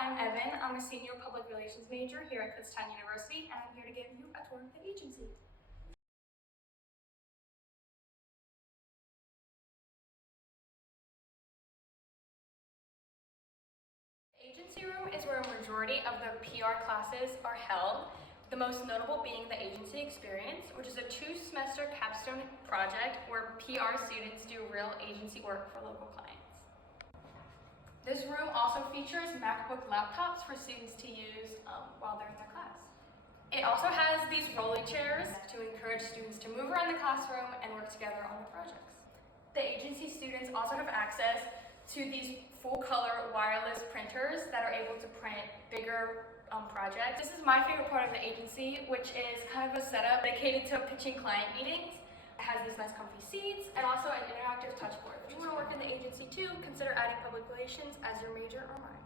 I'm Evan. I'm a senior public relations major here at Kutztown University, and I'm here to give you a tour of the agency. The agency room is where a majority of the PR classes are held, the most notable being the agency experience, which is a 2-semester capstone project where PR students do real agency work for local clients. This room also features MacBook laptops for students to use while they're in their class. It also has these rolly chairs to encourage students to move around the classroom and work together on the projects. The agency students also have access to these full-color wireless printers that are able to print bigger projects. This is my favorite part of the agency, which is kind of a setup dedicated to pitching client meetings. It has these nice comfy seats and also an interactive touchboard. If you want to work in the agency too, consider adding public relations as your major or minor.